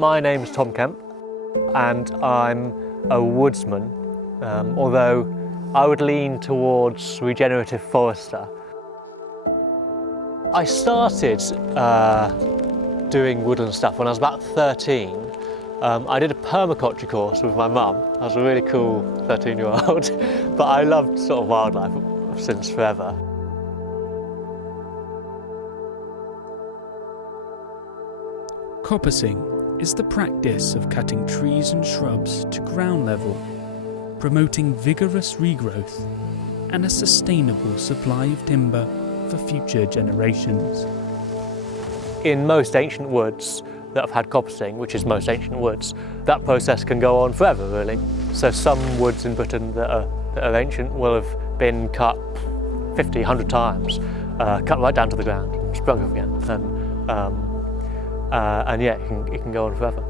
My name's Tom Kemp and I'm a woodsman, although I would lean towards regenerative forester. I started doing woodland stuff when I was about 13. I did a permaculture course with my mum. I was a really cool 13-year-old, but I loved sort of wildlife since forever. Coppicing is the practice of cutting trees and shrubs to ground level, promoting vigorous regrowth and a sustainable supply of timber for future generations. In most ancient woods that have had coppicing, which is most ancient woods, that process can go on forever really. So some woods in Britain that are ancient will have been cut 50, 100 times, cut right down to the ground, sprung up again. And yeah, it can go on forever.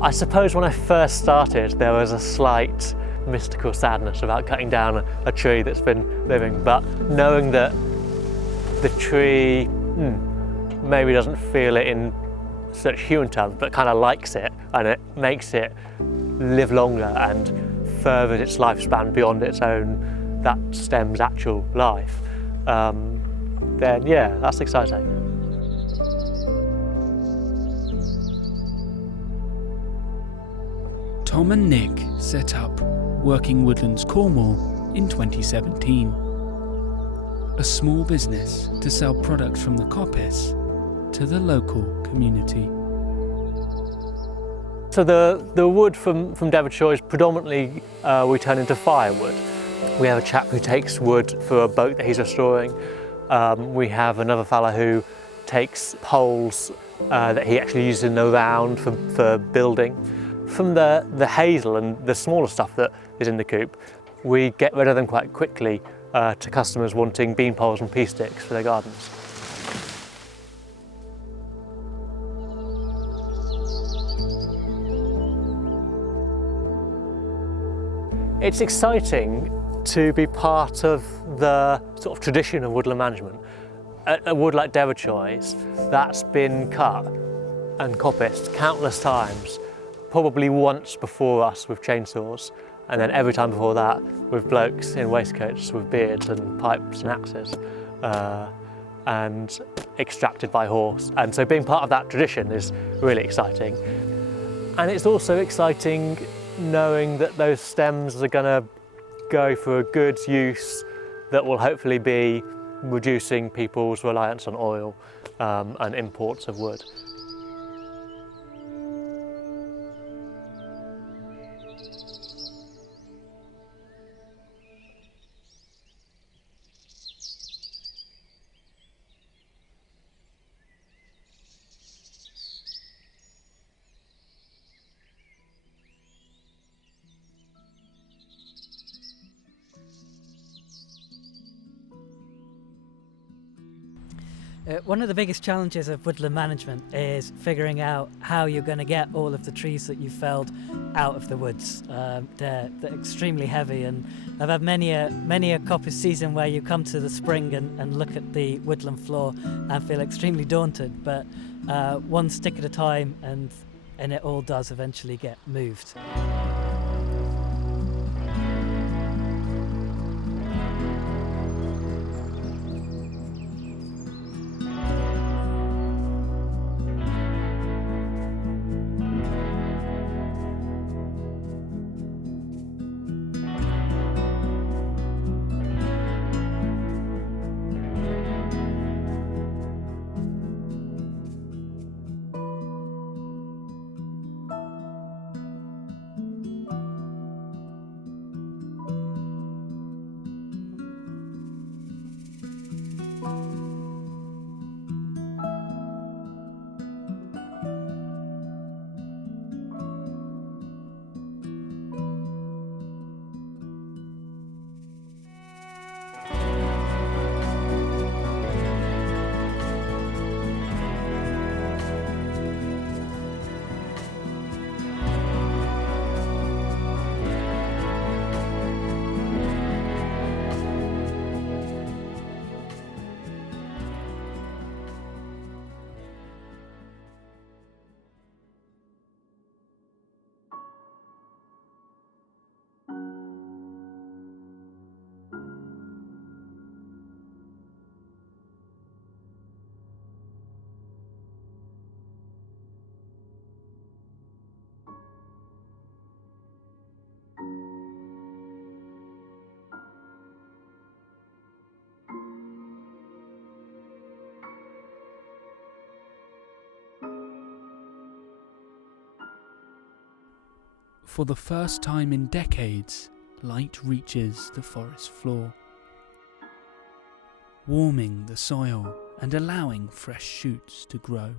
I suppose when I first started, there was a slight mystical sadness about cutting down a tree that's been living, but knowing that the tree maybe doesn't feel it in such human terms, but kind of likes it, and it makes it live longer and furthers its lifespan beyond its own, that stem's actual life, then yeah, that's exciting. Tom and Nick set up Working Woodlands Cornwall in 2017. A small business to sell products from the coppice to the local community. So the wood from Devonshire is predominantly we turn into firewood. We have a chap who takes wood for a boat that he's restoring. We have another fella who takes poles that he actually uses in the round for building. From the hazel and the smaller stuff that is in the coop, we get rid of them quite quickly to customers wanting bean poles and pea sticks for their gardens. It's exciting to be part of the sort of tradition of woodland management. A wood like Devonshire's, that's been cut and coppiced countless times, probably once before us with chainsaws, and then every time before that with blokes in waistcoats with beards and pipes and axes, and extracted by horse. And so being part of that tradition is really exciting. And it's also exciting knowing that those stems are going to go for a good use that will hopefully be reducing people's reliance on oil and imports of wood. One of the biggest challenges of woodland management is figuring out how you're going to get all of the trees that you've felled out of the woods. They're extremely heavy, and I've had many a coppice season where you come to the spring and look at the woodland floor and feel extremely daunted, but one stick at a time, and it all does eventually get moved. For the first time in decades, light reaches the forest floor, warming the soil and allowing fresh shoots to grow.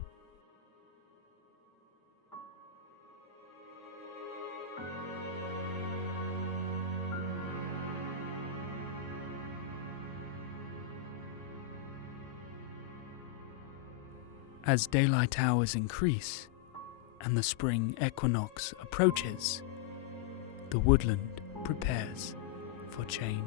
As daylight hours increase and the spring equinox approaches, the woodland prepares for change.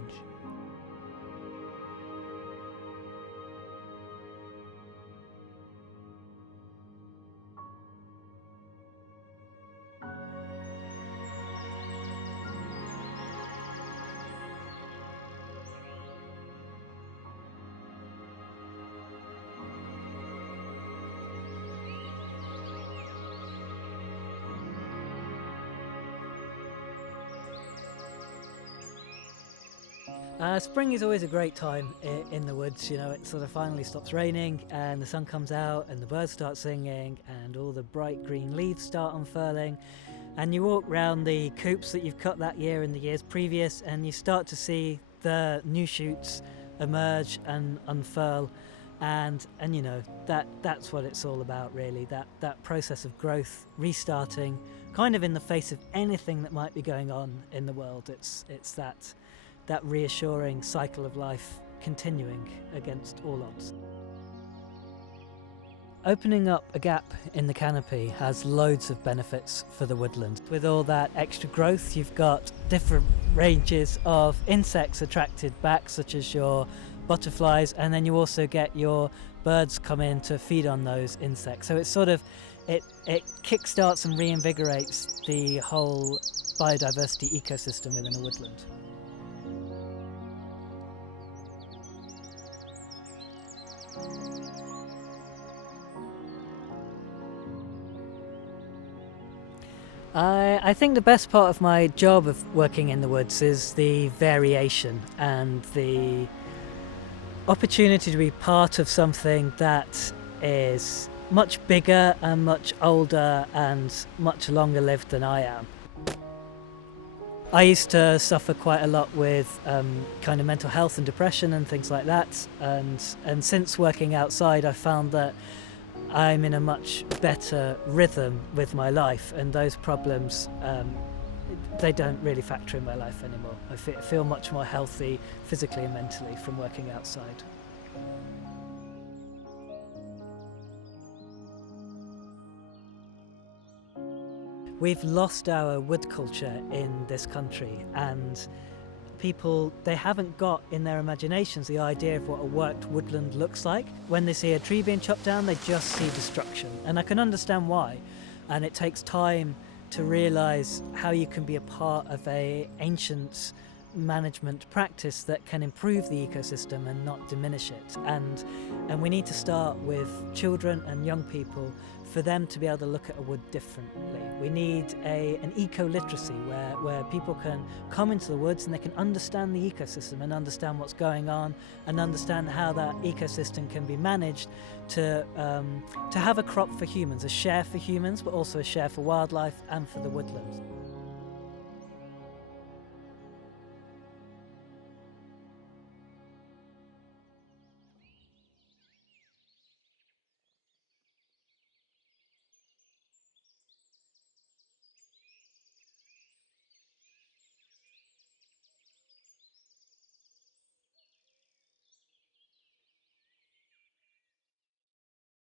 Spring is always a great time in the woods. You know, it sort of finally stops raining and the sun comes out and the birds start singing and all the bright green leaves start unfurling, and you walk round the coops that you've cut that year and the years previous, and you start to see the new shoots emerge and unfurl, and you know, that's what it's all about really, that process of growth, restarting, kind of in the face of anything that might be going on in the world. It's that reassuring cycle of life continuing against all odds. Opening up a gap in the canopy has loads of benefits for the woodland. With all that extra growth, you've got different ranges of insects attracted back, such as your butterflies, and then you also get your birds come in to feed on those insects. So it's sort of, it kickstarts and reinvigorates the whole biodiversity ecosystem within a woodland. I think the best part of my job of working in the woods is the variation and the opportunity to be part of something that is much bigger and much older and much longer lived than I am. I used to suffer quite a lot with kind of mental health and depression and things like that, and since working outside I found that I'm in a much better rhythm with my life, and those problems, they don't really factor in my life anymore. I feel much more healthy physically and mentally from working outside. We've lost our wood culture in this country, and people, they haven't got in their imaginations the idea of what a worked woodland looks like. When they see a tree being chopped down, they just see destruction, and I can understand why. And it takes time to realise how you can be a part of an ancient management practice that can improve the ecosystem and not diminish it. And we need to start with children and young people for them to be able to look at a wood differently. We need an eco-literacy where people can come into the woods and they can understand the ecosystem and understand what's going on and understand how that ecosystem can be managed to have a crop for humans, a share for humans, but also a share for wildlife and for the woodlands.